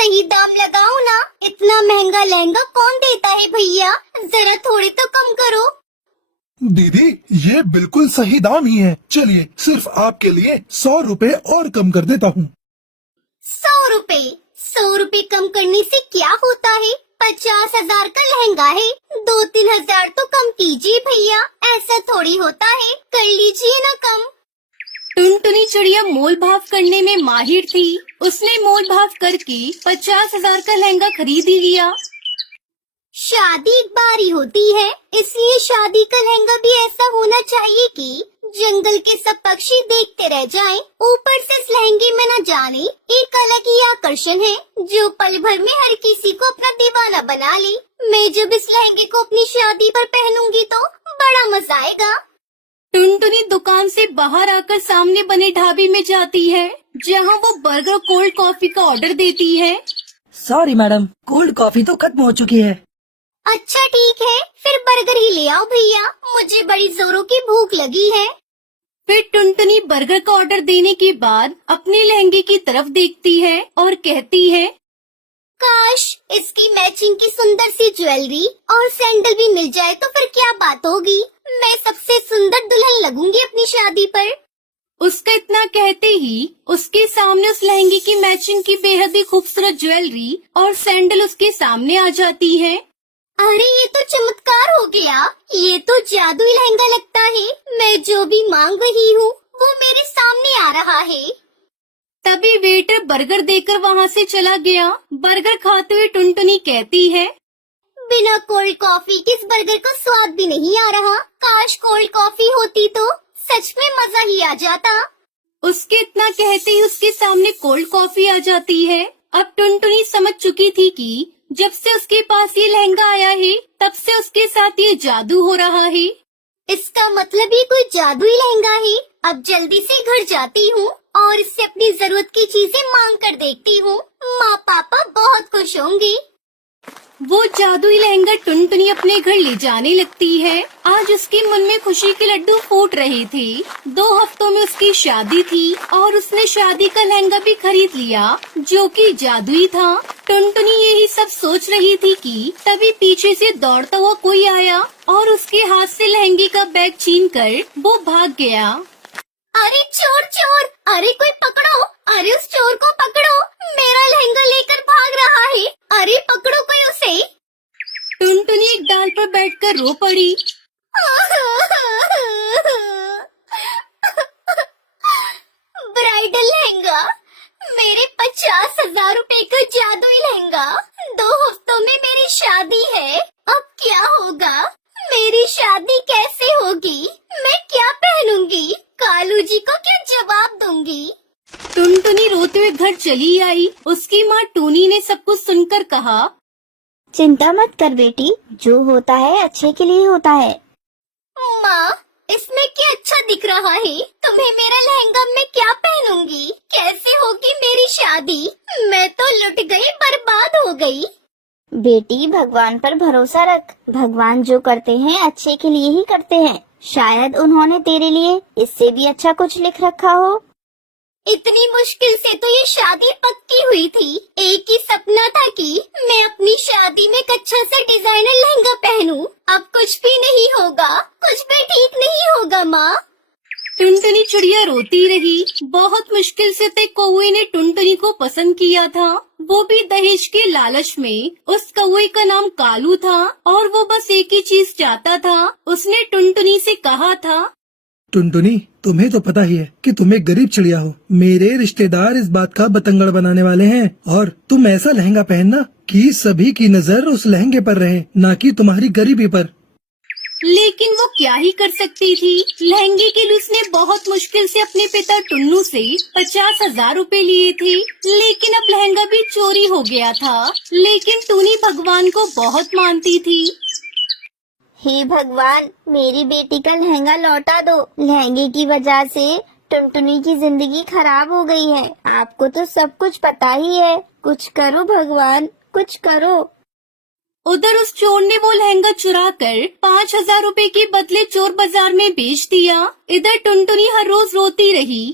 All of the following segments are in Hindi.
सही दाम लगाओ ना, इतना महंगा लहंगा कौन देता है भैया, जरा थोड़े तो कम करो। दीदी ये बिल्कुल सही दाम ही है, चलिए सिर्फ आपके लिए 100 रुपए और कम कर देता हूँ। 100 रुपए? 100 रुपए कम करने से क्या होता है, 50,000 का लहंगा है, 2-3 हजार तो कम कीजिए भैया, ऐसा थोड़ी होता है, कर लीजिए ना कम। टुनटुनी चिड़िया मोल भाव करने में माहिर थी। उसने मोल भाव करके 50,000 का लहंगा खरीद ही लिया। शादी एक बार ही होती है, इसलिए शादी का लहंगा भी ऐसा होना चाहिए कि जंगल के सब पक्षी देखते रह जाएं। ऊपर से इस लहंगे में न जाने एक अलग ही आकर्षण है, जो पल भर में हर किसी को अपना दीवाना बना ले। मैं जब इस लहंगे को अपनी शादी पर पहनूंगी तो बड़ा मजा आएगा। टुनटुनी दुकान से बाहर आकर सामने बने ढाबे में जाती है, जहां वो बर्गर कोल्ड कॉफी का ऑर्डर देती है। सॉरी मैडम, कोल्ड कॉफी तो खत्म हो चुकी है। अच्छा ठीक है, फिर बर्गर ही ले आओ भैया, मुझे बड़ी जोरों की भूख लगी है। फिर टुनटुनी बर्गर का ऑर्डर देने के बाद अपने लहंगे की तरफ देखती है और कहती है, काश इसकी मैचिंग की सुंदर सी ज्वेलरी और सैंडल भी मिल जाए तो फिर क्या बात होगी, मैं सबसे सुंदर दुल्हन लगूंगी अपनी शादी पर। उसका इतना कहते ही उसके सामने उस लहंगे की मैचिंग की बेहद ही खूबसूरत ज्वेलरी और सैंडल उसके सामने आ जाती है। अरे ये तो चमत्कार हो गया, ये तो जादुई लहंगा लगता है, मैं जो भी मांग रही हूँ वो मेरे सामने आ रहा है। तभी वेटर बर्गर देकर वहाँ से चला गया। बर्गर खाते हुए टुनटुनी कहती है, बिना कोल्ड कॉफी के इस बर्गर का स्वाद भी नहीं आ रहा, काश कोल्ड कॉफी होती तो सच में मजा ही आ जाता। उसके इतना कहते ही उसके सामने कोल्ड कॉफी आ जाती है। अब टुनटुनी समझ चुकी थी कि जब से उसके पास ये लहंगा आया है तब से उसके साथ ये जादू हो रहा है। इसका मतलब ये कोई जादुई लहंगा है। अब जल्दी से घर जाती हूँ और इससे अपनी जरूरत की चीजें मांग कर देखती हूँ, माँ पापा बहुत खुश होंगे। वो जादुई लहंगा टुनटुनी अपने घर ले जाने लगती है। आज उसके मन में खुशी के लड्डू फूट रहे थे। 2 हफ्तों में उसकी शादी थी और उसने शादी का लहंगा भी खरीद लिया, जो कि जादुई था। टुनटुनी यही सब सोच रही थी कि तभी पीछे से दौड़ता हुआ कोई आया और उसके हाथ से लहंगे का बैग छीनकर वो भाग गया। अरे चोर चोर, अरे कोई पकड़ो, अरे उस चोर को पकड़ो, मेरा लहंगा लेकर भाग रहा है, अरे पकड़ो कोई उसे। टुनटुनी एक डाल पर बैठकर रो पड़ी। ब्राइडल लहंगा, मेरे 50,000 रुपए का जादुई लहंगा, 2 हफ्तों में मेरी शादी है, अब क्या होगा, मेरी शादी कैसे होगी, मैं क्या पहनूंगी, कालू जी को क्या जवाब दूंगी। टुनटुनी रोते हुए घर चली आई। उसकी माँ टूनी ने सब कुछ सुनकर कहा, चिंता मत कर बेटी, जो होता है अच्छे के लिए होता है। माँ, इसमें क्या अच्छा दिख रहा है, तुम्हें मेरा लहंगा मैं क्या पहनूंगी, कैसे होगी मेरी शादी, मैं तो लुट गई, बर्बाद हो गई। बेटी भगवान पर भरोसा रख, भगवान जो करते हैं अच्छे के लिए ही करते हैं, शायद उन्होंने तेरे लिए इससे भी अच्छा कुछ लिख रखा हो। इतनी मुश्किल से तो ये शादी पक्की हुई थी, एक ही सपना था कि मैं अपनी शादी में एक अच्छा सा डिजाइनर लहंगा पहनूं, अब कुछ भी नहीं होगा, कुछ भी ठीक नहीं होगा माँ। टुनटुनी चिड़िया रोती रही। बहुत मुश्किल से तक कौवे ने टुनटुनी को पसंद किया था, वो भी दहेज के लालच में। उस कौवे का नाम कालू था और वो बस एक ही चीज चाहता था। उसने टुनटुनी से कहा था, टुनटुनी तुम्हें तो पता ही है कि तुम एक गरीब चिड़िया हो, मेरे रिश्तेदार इस बात का बतंगड़ बनाने वाले हैं और तुम ऐसा लहंगा पहनना कि सभी की नजर उस लहंगे पर रहे, ना कि तुम्हारी गरीबी पर। लेकिन वो क्या ही कर सकती थी। लहंगे के लिए उसने बहुत मुश्किल से अपने पिता टुन्नू से 50,000 रुपए लिए थे, लेकिन अब लहंगा भी चोरी हो गया था। लेकिन टूनी भगवान को बहुत मानती थी। हे भगवान, मेरी बेटी का लहंगा लौटा दो, लहंगे की वजह से टुनटुनी की जिंदगी खराब हो गई है, आपको तो सब कुछ पता ही है, कुछ करो भगवान, कुछ करो। उधर उस चोर ने वो लहंगा चुरा कर 5,000 रुपए के बदले चोर बाजार में बेच दिया। इधर टुनटुनी हर रोज रोती रही।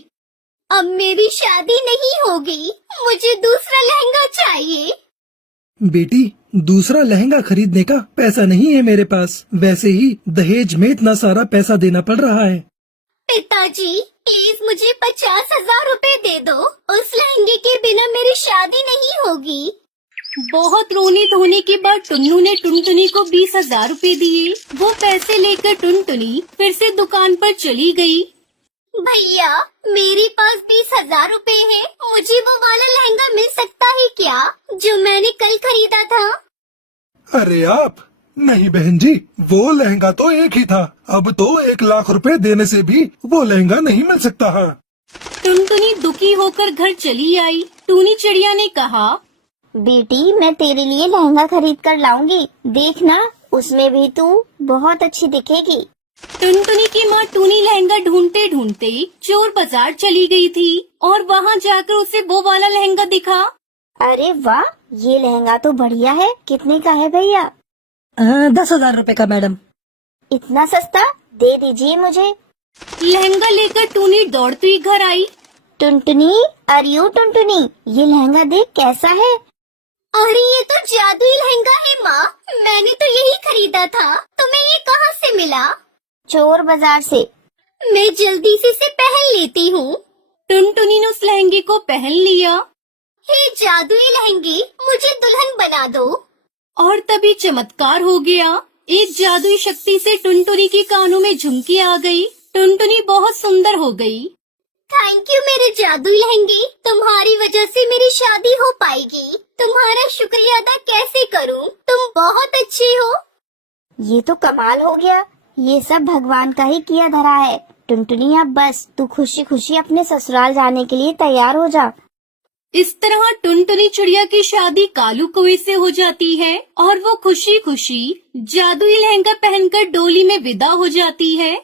अब मेरी शादी नहीं होगी, मुझे दूसरा लहंगा चाहिए। बेटी, दूसरा लहंगा खरीदने का पैसा नहीं है मेरे पास। वैसे ही दहेज में इतना सारा पैसा देना पड़ रहा है। पिताजी, प्लीज मुझे 50,000 रुपए दे दो। उस लहंगे के बिना मेरी शादी नहीं होगी। बहुत रोने धोने के बाद टुन्नू ने टुनटुनी को 20,000 रुपए दिए। वो पैसे लेकर टुनटुनी फिर से दुकान पर चली गई। भैया, मेरे पास 20,000 रुपए है। मुझे वो वाला लहंगा मिल सकता है क्या, जो मैंने कल खरीदा था? अरे आप नहीं बहन जी, वो लहंगा तो एक ही था। अब तो 1,00,000 रुपए देने से भी वो लहंगा नहीं मिल सकता है। टुनटुनी दुखी होकर घर चली आई। टूनी चिड़िया ने कहा, बेटी, मैं तेरे लिए लहंगा खरीद कर लाऊंगी। देखना, उसमें भी तू बहुत अच्छी दिखेगी। टुनटुनी की माँ टूनी लहंगा ढूंढते ढूंढते चोर बाजार चली गई थी और वहाँ जाकर उसे वो वाला लहंगा दिखा। अरे वाह, ये लहंगा तो बढ़िया है। कितने का है भैया? 10,000 रुपए का मैडम। इतना सस्ता? दे दीजिए मुझे। लहंगा लेकर टूनी दौड़ती हुई घर आई। टुनटुनी, अरे टुनटुनी, ये लहंगा देख कैसा है। अरे ये तो जादुई लहंगा है माँ, मैंने तो यही खरीदा था। तुम्हें ये कहाँ से मिला? चोर बाजार से। मैं जल्दी से इसे पहन लेती हूँ। टुनटुनी ने उस लहंगे को पहन लिया हे जादुई लहंगे, मुझे दुल्हन बना दो। और तभी चमत्कार हो गया। एक जादुई शक्ति से टुनटुनी के कानों में झुमकी आ गई। टुनटुनी बहुत सुंदर हो गई। थैंक यू मेरे जादुई लहंगे, तुम्हारी वजह से मेरी शादी हो पाएगी। तुम्हारा शुक्रिया अदा कैसे करूं? तुम बहुत अच्छे हो। ये तो कमाल हो गया। ये सब भगवान का ही किया धरा है। टुनटुनी, अब बस तू खुशी खुशी अपने ससुराल जाने के लिए तैयार हो जा। इस तरह टुनटुनी चिड़िया की शादी कालू कौवे से हो जाती है और वो खुशी खुशी जादुई लहंगा पहनकर डोली में विदा हो जाती है।